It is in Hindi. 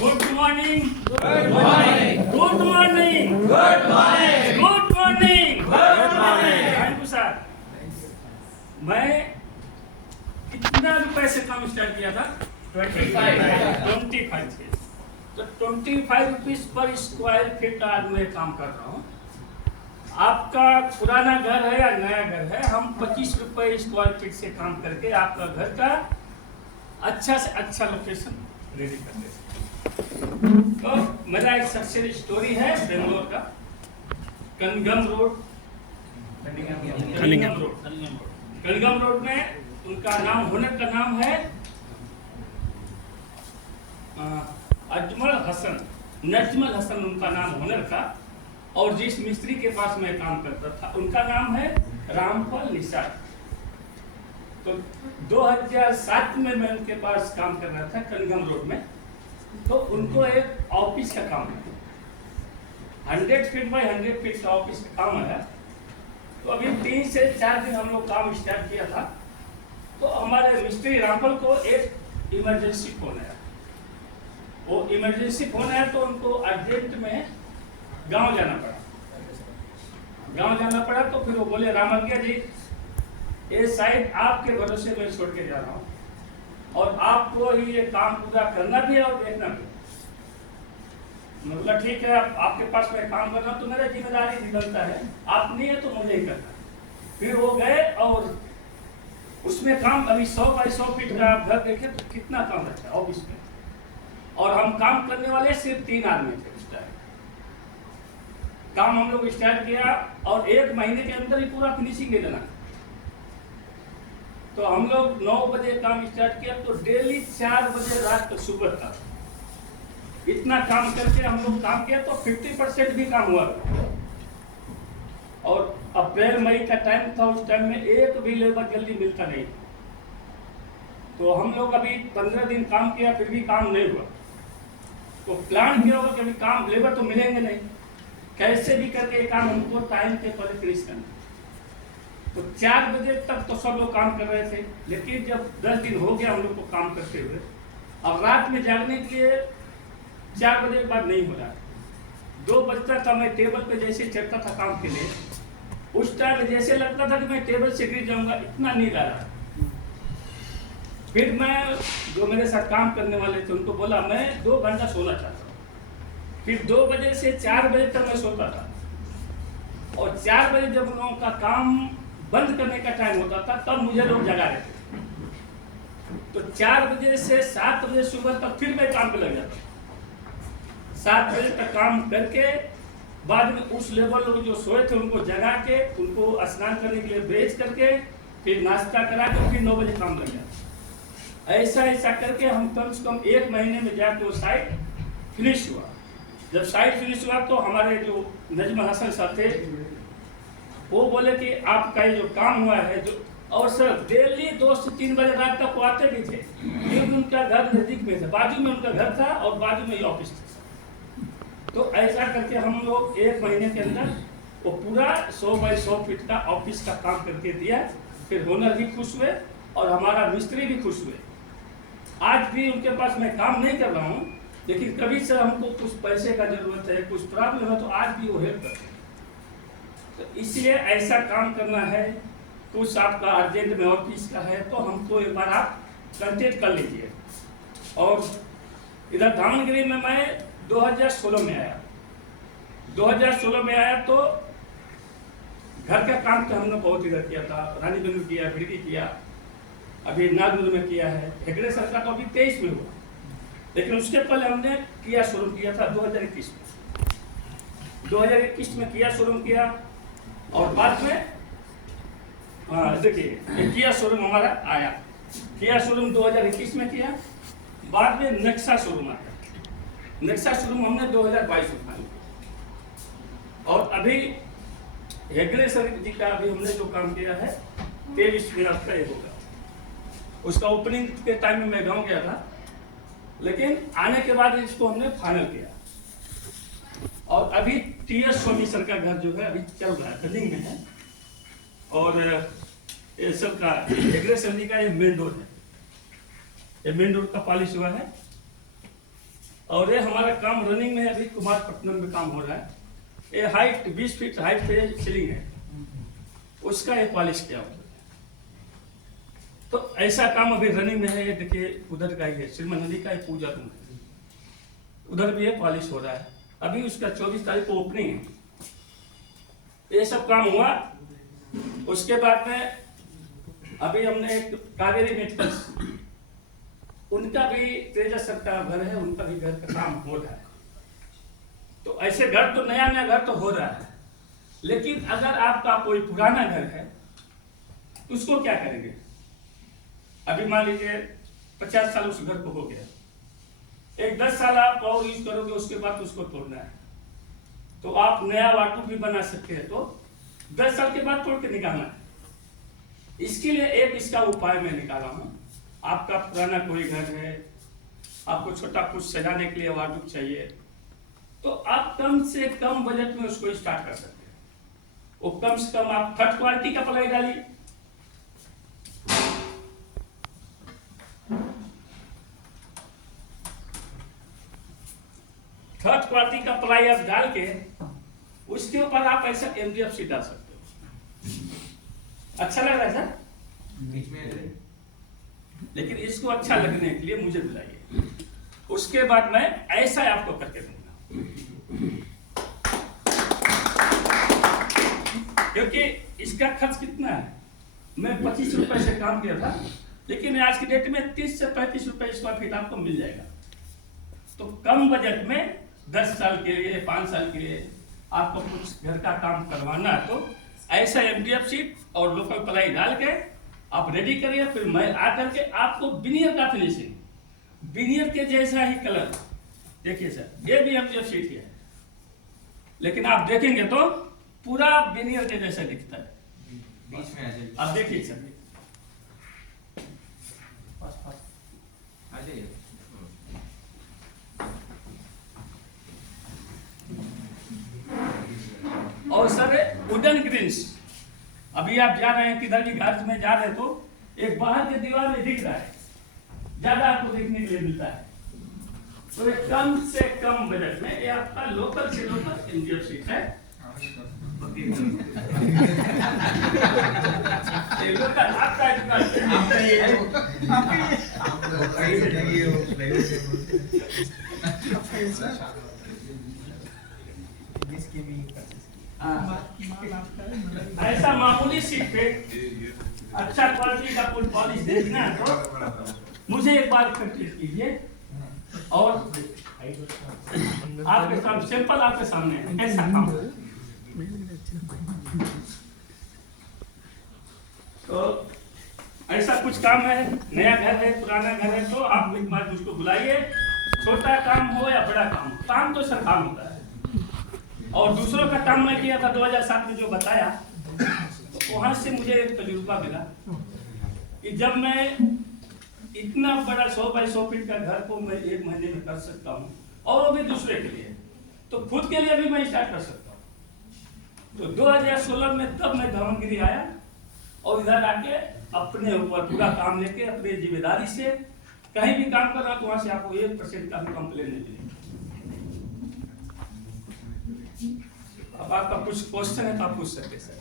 Good morning, good morning, good morning, good morning, good morning, good morning. Thank you sir. मैं कितना रुपए से काम स्टार्ट किया था? 25 से। तो 25 रुपीज पर स्क्वायर फीट आज मैं काम कर रहा हूँ। आपका पुराना घर है या नया घर है, हम 25 रुपए स्क्वायर फीट से काम करके आपका घर का अच्छा से अच्छा लोकेशन रेडी कर देते हैं। तो मेरा एक सक्सेस स्टोरी है बेंगलोर का, कनगम रोड, कनगम रोड में उनका नाम, ओनर का नाम है अजमल हसन, नजमल हसन उनका नाम ओनर का। और जिस मिस्त्री के पास मैं काम करता था उनका नाम है रामपाल निसार। तो 2007 में मैं उनके पास काम कर रहा था कनगम रोड में। तो उनको एक ऑफिस का काम है, 100 फीट बाय 100 फीट का ऑफिस का काम है। तो अभी 3 से 4 दिन हम लोग काम स्टार्ट किया था। तो हमारे मिस्त्री रामपाल को एक इमरजेंसी फोन आया। वो इमरजेंसी फोन आया तो उनको अर्जेंट में गांव जाना पड़ा। तो फिर वो बोले रामलिंगा जी, ये साइड आपके भरोसे में छोड़ के जा रहा हूँ और आपको ही ये काम पूरा करना भी है और देखना भी। मतलब ठीक है, आपके पास मैं काम कर रहा हूँ तो मेरा जिम्मेदारी निकलता है, आप नहीं है तो मुझे ही करना। फिर वो गए और उसमें काम, अभी 100 बाई 100 फीट का आप घर देखे तो कितना काम रहता है ऑफिस में। और हम काम करने वाले सिर्फ 3 आदमी थे उस टाइम। काम हम लोग स्टार्ट किया और 1 महीने के अंदर ही पूरा फिनिशिंग दे देना। तो हम लोग 9 बजे काम स्टार्ट किया तो डेली 4 बजे रात तक सुबह तक इतना काम करके हम लोग काम किया। तो 50% भी काम हुआ। और अप्रैल मई का टाइम था, उस टाइम में एक भी लेबर जल्दी मिलता नहीं। तो हम लोग अभी 15 दिन काम किया फिर भी काम नहीं हुआ। तो प्लान किया होगा कि अभी काम, लेबर तो मिलेंगे नहीं, कैसे भी करके ये काम हमको टाइम के पहले फिनिश करना। तो 4 बजे तक तो सब लोग काम कर रहे थे, लेकिन जब 10 दिन हो गया हम लोग को काम करते हुए, अब रात में जागने के लिए 4 बजे के बाद नहीं हो रहा। 2 बजता था, मैं टेबल पे जैसे चढ़ता था काम के लिए, उस टाइम जैसे लगता था कि मैं टेबल से गिर जाऊंगा, इतना नींद आ रहा। फिर मैं, जो मेरे साथ काम करने वाले थे, उनको बोला मैं 2 घंटा सोना चाहता हूँ। फिर 2 बजे से 4 बजे तक मैं सोता था। और 4 बजे जब लोगों का काम बंद करने का टाइम होता था तब मुझे लोग जगा रहे थे। तो 4 बजे से 7 बजे सुबह तक फिर मैं काम पे लग जाता। 7 बजे तक काम करके बाद में उस लेबर लोग जो सोए थे उनको जगा के, उनको स्नान करने के लिए भेज करके, फिर नाश्ता करा के फिर 9 बजे काम लग जाता। ऐसा करके हम कम से कम 1 महीने में जाके वो साइट फिनिश हुआ। जब साइट फिनिश हुआ तो हमारे जो नजमल हसन साहब थे वो बोले कि आपका ये जो काम हुआ है, जो, और सर डेली 2 से 3 बजे रात तक वो आते भी थे, क्योंकि उनका घर नजदीक में था, बाजू में उनका घर था और बाजू में ही ऑफिस था। तो ऐसा करके हम लोग 1 महीने के अंदर वो पूरा 100 बाई 100 फीट का ऑफिस का काम करके दिया। फिर ओनर भी खुश हुए और हमारा मिस्त्री भी खुश हुए। आज भी उनके पास मैं काम नहीं कर रहा हूँ, लेकिन कभी से हमको कुछ पैसे का जरूरत है, कुछ प्रॉब्लम है, तो आज भी वो हेल्प करते हैं। तो इसलिए ऐसा काम करना है, कुछ आपका अर्जेंट में ऑफिस का है तो हमको एक बार आप कांटेक्ट कर लीजिए। और इधर दावनगिरी में मैं 2016 में आया। 2016 में आया तो घर का काम तो हमने बहुत इधर किया था, रानीगंज किया, खिड़की किया, अभी नागपुर में किया है, हेगड़े सर का तो अभी 23 में हुआ। लेकिन उसके पहले हमने किया शोरूम किया था 2021 में। 2021 में किया शोरूम किया और बाद में देखिए किया शोरूम हमारा आया। किया शोरूम 2021 में किया, बाद में नेक्सा शोरूम आया। नेक्सा शोरूम हमने 2022 में किया। और अभी हेगड़े सर जी का अभी हमने जो काम किया है 23 में आपका ये होगा। उसका ओपनिंग के टाइम में मैं गाँव गया था, लेकिन आने के बाद इसको हमने फाइनल किया। और अभी टीएस स्वामी सर का घर जो है अभी चल रहा है, बिल्डिंग में है। और ये सब का हेगड़े सर जी का ये मेन डोर है, ये मेन डोर का पॉलिश हुआ है। और ये हमारा काम रनिंग में अभी कुमारपट्टनम में काम हो रहा है। ये हाइट 20 फीट हाइट पे सीलिंग है, उसका ये पॉलिश किया हुआ है। तो ऐसा काम अभी रनिंग में है। ये देखिए उधर का ही है, श्रीमन नदी का पूजा रूम है, उधर भी ये पॉलिश हो रहा है। अभी उसका 24 तारीख को ओपनिंग है। ये सब काम हुआ। उसके बाद में अभी हमने एक कावेरी मेडिकल्स, उनका भी तेजा सर का घर है, उनका भी घर का काम हो रहा है। तो ऐसे घर तो नया नया घर तो हो रहा है, लेकिन अगर आपका कोई पुराना घर है तो उसको क्या करेंगे? अभी मान लीजिए 50 साल उस घर को हो गया, एक 10 साल आप और यूज करोगे, उसके बाद उसको तोड़ना है। तो आप नया वाटू भी बना सकते हैं, तो 10 साल के बाद तोड़ के निकालना है। इसके लिए एक इसका उपाय मैं निकाला हूँ। आपका पुराना कोई घर है, आपको छोटा कुछ सजाने के लिए वाटू चाहिए, तो आप कम से कम बजट में उसको स्टार्ट कर सकते हैं। वो कम से कम आप 3rd क्वालिटी का प्लाई डालिए, थर्ड क्वालिटी का प्लाई आप डाल के उसके ऊपर आप ऐसा MDF शीट डाल सकते हो। अच्छा लग रहा है सर? लेकिन इसको अच्छा लगने के लिए मुझे बुलाइए, उसके बाद मैं ऐसा आपको करके दूंगा। क्योंकि इसका खर्च कितना है? मैं 25 रुपए से काम किया था, लेकिन आज की डेट में 30 से 35 रुपए स्क्वायर फीट आपको मिल जाएगा। तो कम बजट में 10 साल के लिए, 5 साल के लिए आपको कुछ घर का काम करवाना है, तो ऐसा MDF शीट और लोकल प्लाई डाल के आप रेडी करिए। फिर मैं आकर के आपको विनियर का फिनिशिंग, विनियर के जैसा ही कलर, देखिए सर ये भी MDF शीट है, लेकिन आप देखेंगे तो पूरा विनियर के जैसा दिखता है। बीच में आ जाइए, आप देखिए सर, आ जाइए। और सर वुडन ग्रिल्स, अभी आप जा रहे हैं किधर भी घर में जा रहे हैं, तो एक बाहर के दीवार में दिख रहा है, ज्यादा आपको देखने के लिए मिलता है। तो ये कम से कम बजट में ये आपका लोकल से लोकल MDF शीट है। ये लोकल आपका ऐसा मामूली सीट पे अच्छा क्वालिटी का फुल पॉलिश देखना है तो मुझे एक बार कंप्लीट कीजिए। और आपके सामने सैंपल आपके सामने है, कैसा काम। तो ऐसा कुछ काम है, नया घर है, पुराना घर है, तो आप एक बार मुझको बुलाइए। छोटा काम हो या बड़ा काम हो, काम तो सर काम होता है। और दूसरों का काम मैं किया था 2007 में, जो बताया, तो वहां से मुझे एक तजुर्बा मिला कि जब मैं इतना बड़ा 100 बाई 100 फीट का घर को मैं 1 महीने में कर सकता हूँ, और वो भी दूसरे के लिए, तो खुद के लिए भी मैं स्टार्ट कर सकता हूँ। तो 2016 में तब मैं धवनगिरी आया और इधर आके अपने ऊपर पूरा काम लेके अपनी जिम्मेदारी से कहीं भी काम कर रहा, तो वहां से आपको 1% का भी कंप्लेन नहीं मिलेगा। अब आपका कुछ क्वेश्चन है तो आप पूछ सकते हैं सर।